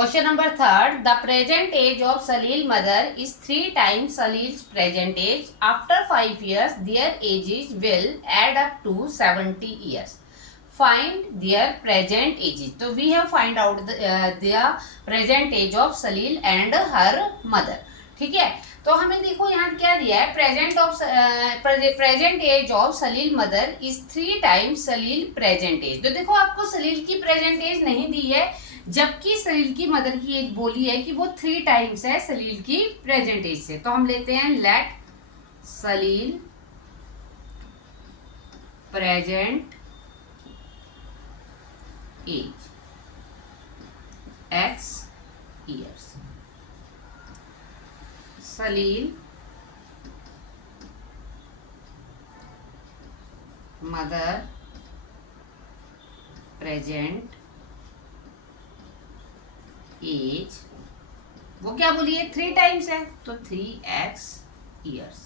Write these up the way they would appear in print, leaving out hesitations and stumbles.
Question number third. The present age of Salil mother is 3 times Salil's present age. After 5 years, their ages will add up to 70 years. Find their present ages. So we have find out the present age of Salil and her mother. ठीक है, तो हमें देखो यहाँ क्या दिया है, present age of Salil mother is 3 times Salil present age. तो देखो आपको सलील की प्रेजेंट एज नहीं दी है, जबकि सलील की मदर की एज बोली है कि वो 3 टाइम्स है सलील की प्रेजेंट एज से। तो हम लेते हैं लेट सलील प्रेजेंट एज x years। सलील मदर प्रेजेंट एज, वो क्या बोली है, 3 टाइम्स है, तो 3x years।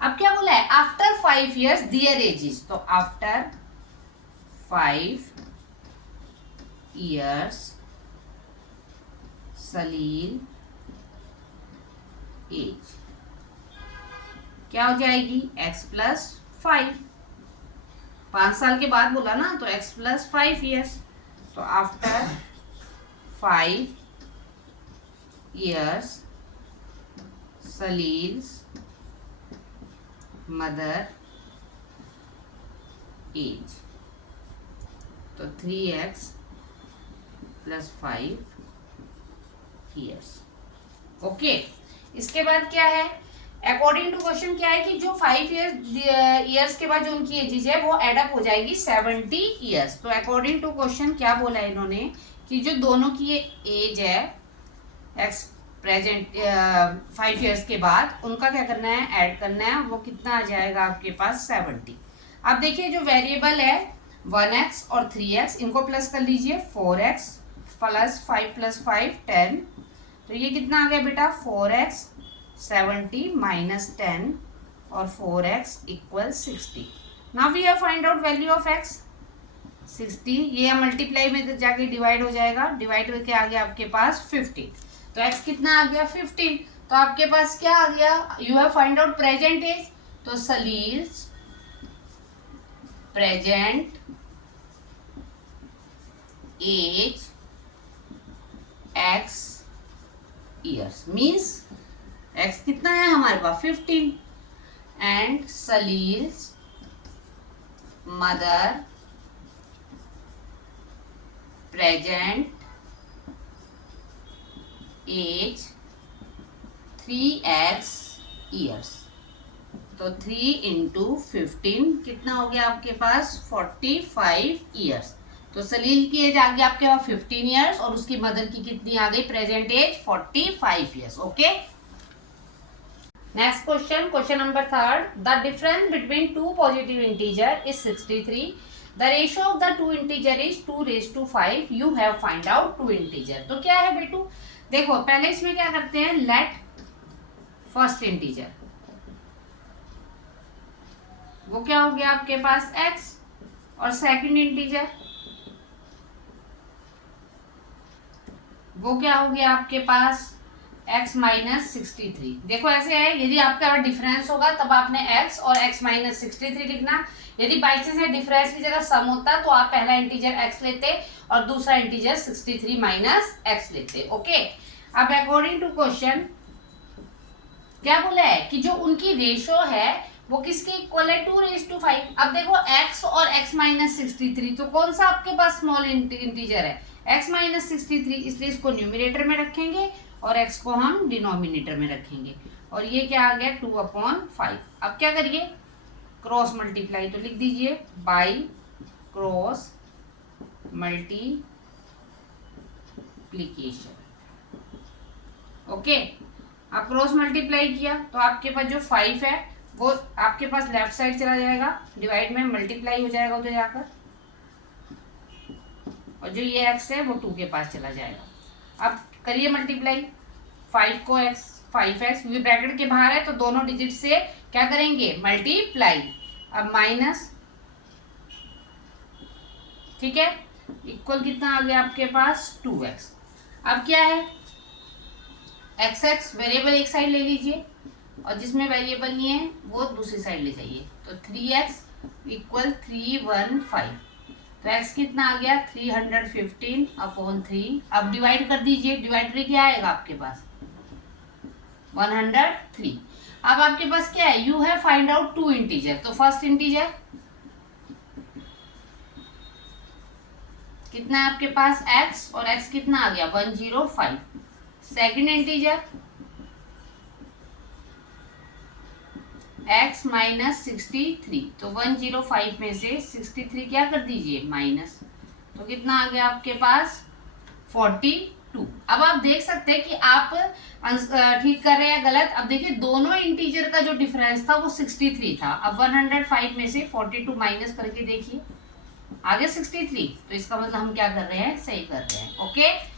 अब क्या बोला है, आफ्टर 5 years देयर एजेस, तो आफ्टर 5 years सलील एज क्या हो जाएगी, x प्लस 5। 5 साल के बाद बोला ना, तो x प्लस 5 years। तो आफ्टर 5 years सलील्स मदर एज, तो 3x प्लस 5 years। ओके, इसके बाद क्या है, अकॉर्डिंग टू क्वेश्चन क्या है कि जो 5 ईयर्स के बाद जो उनकी एजेज है वो एडअप हो जाएगी 70 ईयर्स। तो अकॉर्डिंग टू क्वेश्चन क्या बोला है इन्होंने कि जो दोनों की ये एज है एक्स प्रेजेंट 5 ईयर्स के बाद, उनका क्या करना है, ऐड करना है। वो कितना आ जाएगा आपके पास, 70। अब देखिए जो वेरिएबल है 1x और 3x, इनको प्लस कर लीजिए, 4x प्लस 5 प्लस 5 10। तो ये कितना आ गया बेटा, 4x 70 माइनस 10 और 4x equal 60। Now we have find out value of x 60। ये मल्टीप्लाई में जाके डिवाइड हो जाएगा, डिवाइड करके आ गया आपके पास 15। तो x कितना आ गया, 15। तो आपके पास क्या आ गया, you have find out present age, तो Salil's present age x years means x कितना है हमारे पास, 15। And Salil's mother present age 3x years। तो 3 इंटू 15 कितना हो गया आपके पास, 45 years। तो सलील की एज आ गई आपके पास 15 ईयर्स और उसकी मदर की कितनी आ गई, present age 45 years. Okay, next question, question number third. The difference between two positive integer is 63। The ratio of the two integer is 2:5। You have find out two integer. तो क्या है बेटू, देखो पहले इसमें क्या करते हैं, लेट फर्स्ट इंटीजर, वो क्या हो गया आपके पास x, और सेकंड इंटीजर वो क्या हो गया आपके पास x माइनस 63। देखो ऐसे है, यदि आपका डिफरेंस होगा तब आपने x और x माइनस 63 लिखना। यदि बाई चांस डिफरेंस की जगह सम होता तो आप पहला इंटीजर x लेते और दूसरा इंटीजर 63 माइनस x लेते। ओके, अब अकॉर्डिंग टू क्वेश्चन क्या बोला है कि जो उनकी रेशो है वो किसके इक्वल है, 2:5। अब देखो x और x माइनस 63, तो कौन सा आपके पास स्मॉल इंटीजर है, x माइनस 63, इसलिए इसको न्यूमिनेटर में रखेंगे और x को हम डिनोमिनेटर में रखेंगे। और ये क्या आ गया, 2/5। अब क्या करिए, क्रॉस मल्टीप्लाई, तो लिख दीजिए बाई क्रॉस मल्टीप्लिकेशन। ओके, अब क्रॉस मल्टीप्लाई किया तो आपके पास जो 5 है वो आपके पास लेफ्ट साइड चला जाएगा, डिवाइड में मल्टीप्लाई हो जाएगा उधर जाकर, और जो ये x है वो 2 के पास चला जाएगा। अब करिए मल्टीप्लाई, 5 को x 5x, क्योंकि ब्रैकेट के बाहर है तो दोनों डिजिट से क्या करेंगे, मल्टीप्लाई। अब माइनस, ठीक है, इक्वल कितना आ गया आपके पास 2x। अब क्या है, एक्स एक्स वेरिएबल एक साइड ले लीजिए और जिसमें वेरिएबल नहीं है वो दूसरी साइड ले जाइए। तो 3x इक्वल 315। तो x कितना आ गया 315/3। अब डिवाइड कर दीजिए, डिवाइडर क्या आएगा आपके पास 103। अब आपके पास क्या है, you have find out two integer. तो फर्स्ट इंटीजर कितना है आपके पास x, और x कितना आ गया 105। Second integer x minus 63। तो 105 में से 63 क्या कर दीजिए माइनस, तो कितना आ गया आपके पास 42। अब आप देख सकते हैं कि आप ठीक कर रहे हैं गलत। अब देखिए दोनों इंटीजर का जो डिफरेंस था वो 63 था। अब 105 में से 42 माइनस करके देखिए, आगे 63। तो इसका मतलब हम क्या कर रहे हैं, सही कर रहे हैं। ओके।